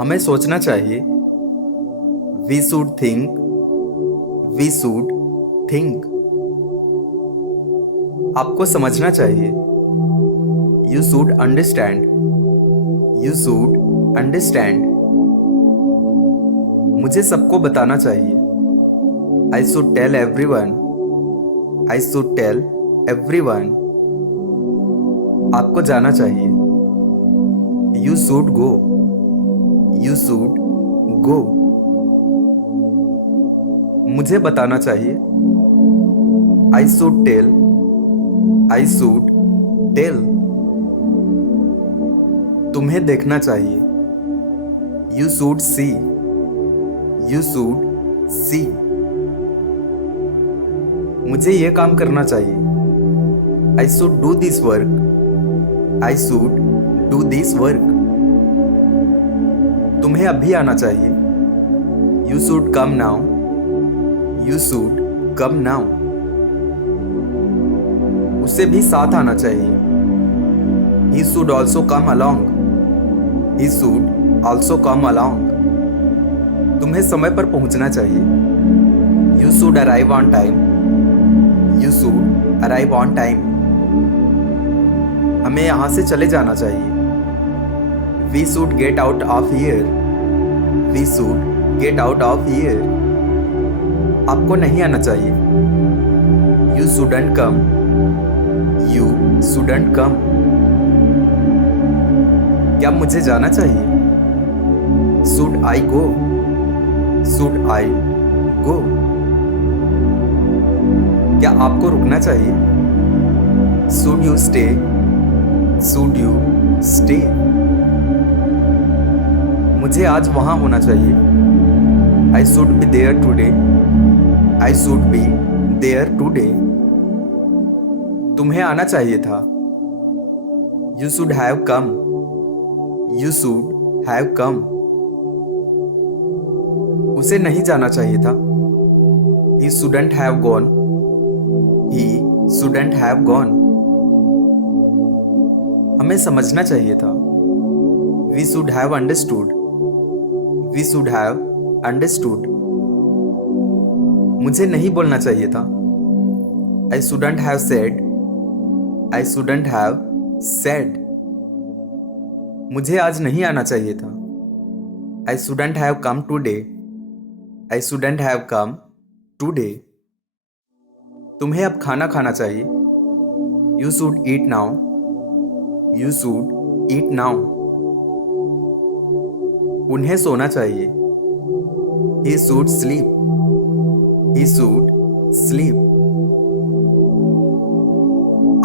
हमें सोचना चाहिए। We should think. We should think. आपको समझना चाहिए। You should understand. You should understand. मुझे सबको बताना चाहिए। I should tell everyone. I should tell everyone. आपको जाना चाहिए। You should go. You should go. मुझे बताना चाहिए। I should tell. I should tell. तुम्हें देखना चाहिए। You should see. You should see. मुझे यह काम करना चाहिए। I should do this work. I should do this work. तुम्हें अभी आना चाहिए। You should come now. You should come now. उसे भी साथ आना चाहिए। He should also come along. He should also come along. तुम्हें समय पर पहुंचना चाहिए। You should arrive on time. You should arrive on time. हमें यहां से चले जाना चाहिए। We should get out of here. We should get out of here. आपको नहीं आना चाहिए। You shouldn't come. You shouldn't come. क्या मुझे जाना चाहिए? Should I go. Should I go. क्या आपको रुकना चाहिए? Should you stay. Should you stay. मुझे आज वहां होना चाहिए। I should be there today. I should be there today. तुम्हें आना चाहिए था। You should have come. You should have come. उसे नहीं जाना चाहिए था। He shouldn't have gone. He shouldn't have gone. हमें समझना चाहिए था। We should have understood. We should have understood. मुझे नहीं बोलना चाहिए था। I shouldn't have said. I shouldn't have said. मुझे आज नहीं आना चाहिए था। I shouldn't have come today. I shouldn't have come today. तुम्हें अब खाना खाना चाहिए। You should eat now. You should eat now. उन्हें सोना चाहिए। He should sleep. He should sleep.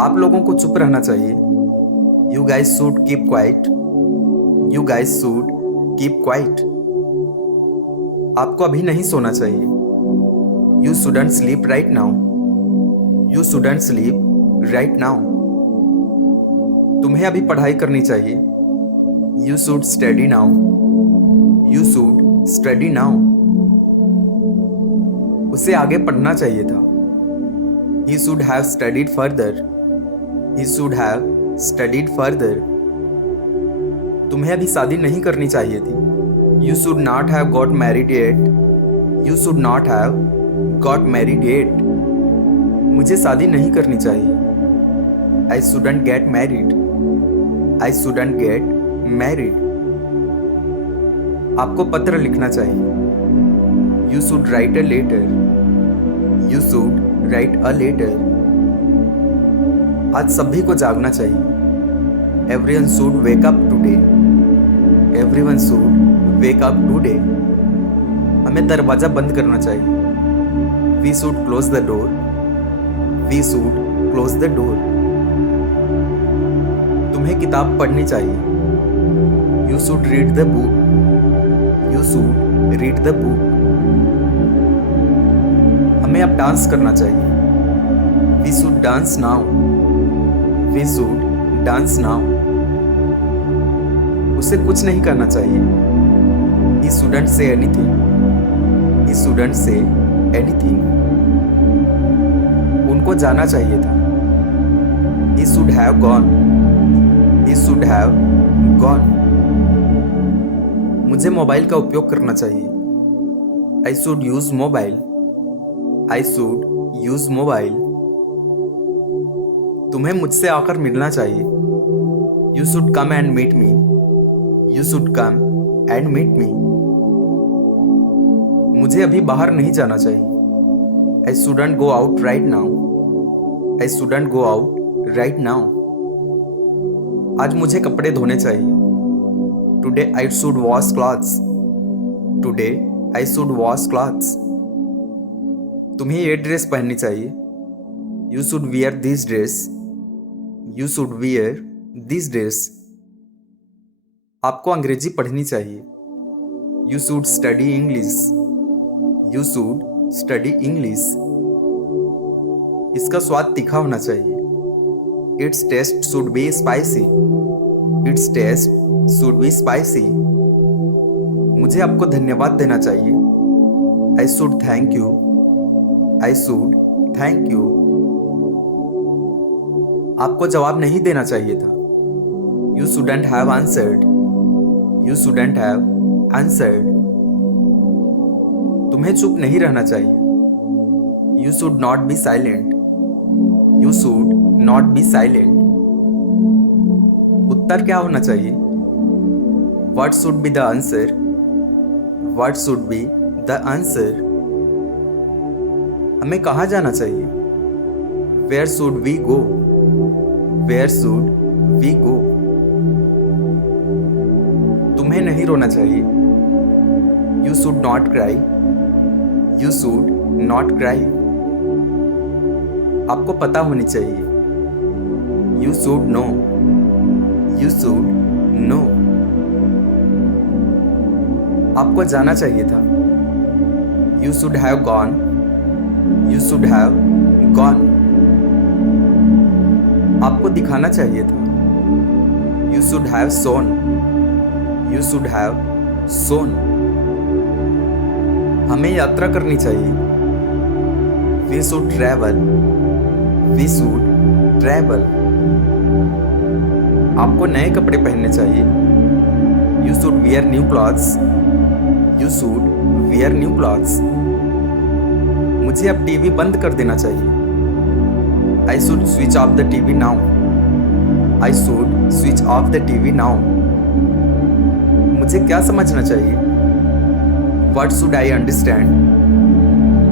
आप लोगों को चुप रहना चाहिए। You guys should keep quiet. You guys should keep quite. आपको अभी नहीं सोना चाहिए। You shouldn't sleep right now. You shouldn't sleep right now. तुम्हें अभी पढ़ाई करनी चाहिए। You should study now. You should study now. उसे आगे पढ़ना चाहिए था। He should have studied further. He should have studied further. तुम्हें अभी शादी नहीं करनी चाहिए थी। You should not have got married yet. You should not have got married yet. मुझे शादी नहीं करनी चाहिए। I shouldn't get married. I shouldn't get married. आपको पत्र लिखना चाहिए। You should write a letter. You should write a letter. आज सभी को जागना चाहिए। Everyone should wake up today. Everyone should wake up today. हमें दरवाजा बंद करना चाहिए। We should close the door. We should close the door. तुम्हें किताब पढ़नी चाहिए। You should read the book. You should read the book. हमें अब डांस करना चाहिए। We should dance now. We should dance now. उसे कुछ नहीं करना चाहिए। He shouldn't say anything. He shouldn't say anything. उनको जाना चाहिए था। He should have gone. He should have gone. मुझे मोबाइल का उपयोग करना चाहिए। I should use mobile. I should use mobile. तुम्हें मुझसे आकर मिलना चाहिए। You should come and meet me. You should come and meet me. मुझे अभी बाहर नहीं जाना चाहिए। I shouldn't go out right now. I shouldn't go out right now. आज मुझे कपड़े धोने चाहिए। Today I should wash clothes. Today I should wash clothes. तुम्हें ये ड्रेस पहननी चाहिए। You should wear this dress. You should wear this dress. आपको अंग्रेजी पढ़नी चाहिए। You should study English. You should study English. इसका स्वाद तीखा होना चाहिए। Its taste should be spicy. Its taste should be spicy. मुझे आपको धन्यवाद देना चाहिए। I should thank you. I should thank you. आपको जवाब नहीं देना चाहिए था। You shouldn't have answered. You shouldn't have answered. तुम्हें चुप नहीं रहना चाहिए। You should not be silent. You should not be silent. उत्तर क्या होना चाहिए? What should be the answer? What should be the answer? हमें कहाँ जाना चाहिए? Where should we go? Where should we go? तुम्हें नहीं रोना चाहिए। You should not cry. You should not cry. आपको पता होनी चाहिए। You should know. You should know. आपको जाना चाहिए था। You should have gone. You should have gone. आपको दिखाना चाहिए था। You should have shown. You should have shown. हमें यात्रा करनी चाहिए। We should travel. We should travel. आपको नए कपड़े पहनने चाहिए। You should wear new clothes. You should wear new clothes. मुझे अब टीवी बंद कर देना चाहिए। I should switch off the TV now. I should switch off the TV now. मुझे क्या समझना चाहिए? What should I understand?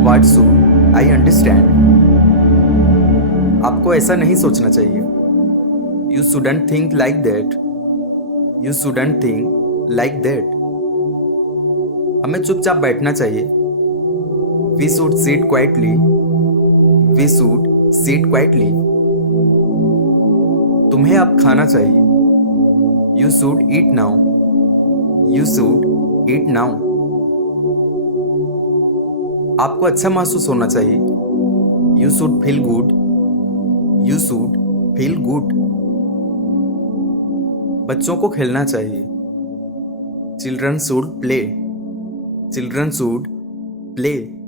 What should I understand? आपको ऐसा नहीं सोचना चाहिए। You shouldn't think like that. You shouldn't think like that. हमें चुपचाप बैठना चाहिए। We should sit quietly. We should sit quietly. तुम्हें अब खाना चाहिए। You should eat now. You should eat now. आपको अच्छा महसूस होना चाहिए। You should feel good. You should feel good. बच्चों को खेलना चाहिए। Children should play. Children should play.